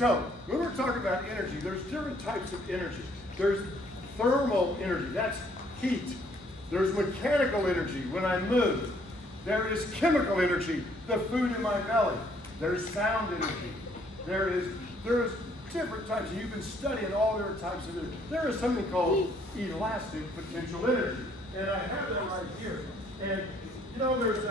So, when we're talking about energy, there's different types of energy. There's thermal energy, that's heat. There's mechanical energy, when I move. There is chemical energy, the food in my belly. There's sound energy. There's different types, and you've been studying all different types of energy. There is something called elastic potential energy, and I have that right here. And you know, there's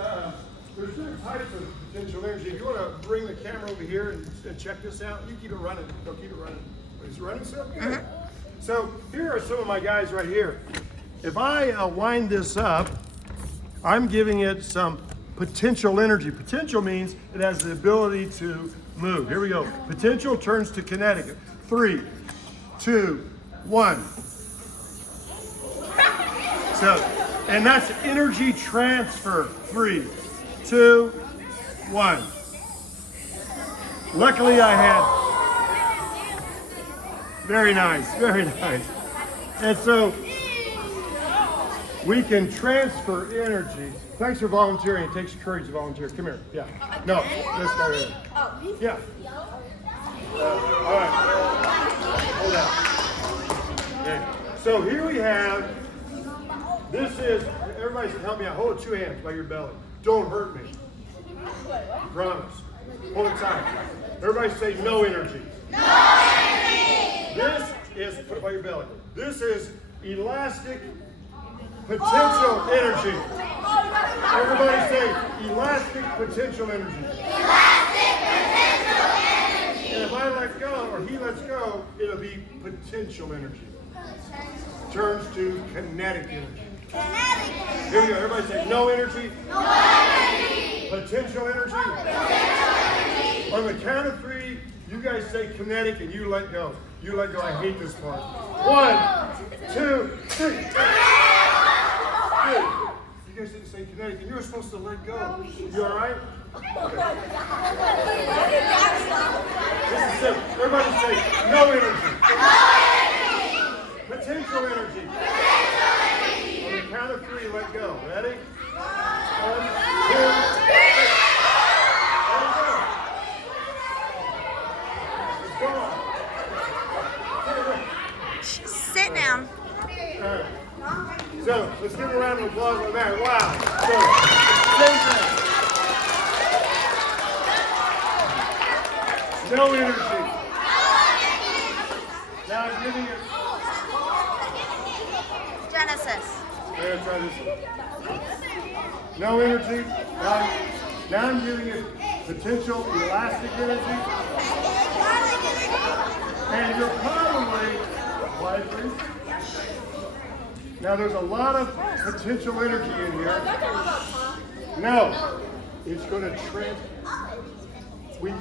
different types of potential energy. If you want to bring the camera over here and check this out, you keep it running. Go, keep it running. Is it running still? Good. So here are some of my guys right here. If I wind this up, I'm giving it some potential energy. Potential means it has the ability to move. Here we go. Potential turns to kinetic. 3, 2, 1. So, and that's energy transfer. 3, 2, 1. Luckily I had, very nice, very nice. And so we can transfer energy. Thanks for volunteering. It takes courage to volunteer. Come here. Yeah. No, this guy right here. Yeah. All right. Hold on. Okay. So here we have, this is, everybody help me out. Hold it 2 hands by your belly. Don't hurt me. Promise. Hold it tight. Everybody say no energy. No energy. This is, put it by your belly. This is elastic potential energy. Everybody say elastic potential energy. Elastic potential energy. And if I let go, or he lets go, it'll be potential energy. Turns to kinetic energy. Kinetic. Here we go. Everybody say no energy. No energy. Potential energy. Potential energy. On the count of 3, you guys say kinetic and you let go. You let go. I hate this part. 1, 2, 3. Good. You guys didn't say kinetic, and you were supposed to let go. You all right? This is simple. Everybody say no energy. No energy. Potential energy. Potential energy. On the count of 3, let go. Ready? 1, 2, 3. It's gone. Sit down. All right. So, let's give a round of applause on that. Wow. So, no energy. Now I'm giving it. Genesis. Let's try this one. No energy. Now I'm giving it potential elastic energy. And you're probably, quiet please. Now there's a lot of potential energy in here. No, it's going to we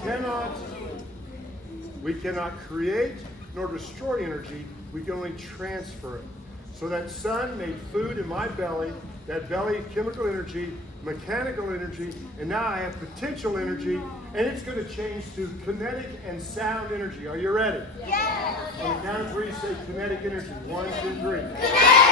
cannot create nor destroy energy. We can only transfer it. So that sun made food in my belly, that belly chemical energy, mechanical energy, and now I have potential energy, and it's going to change to kinetic and sound energy. Are you ready? Yes. On the count of 3, say kinetic energy. 1, 2, 3. Kinetic.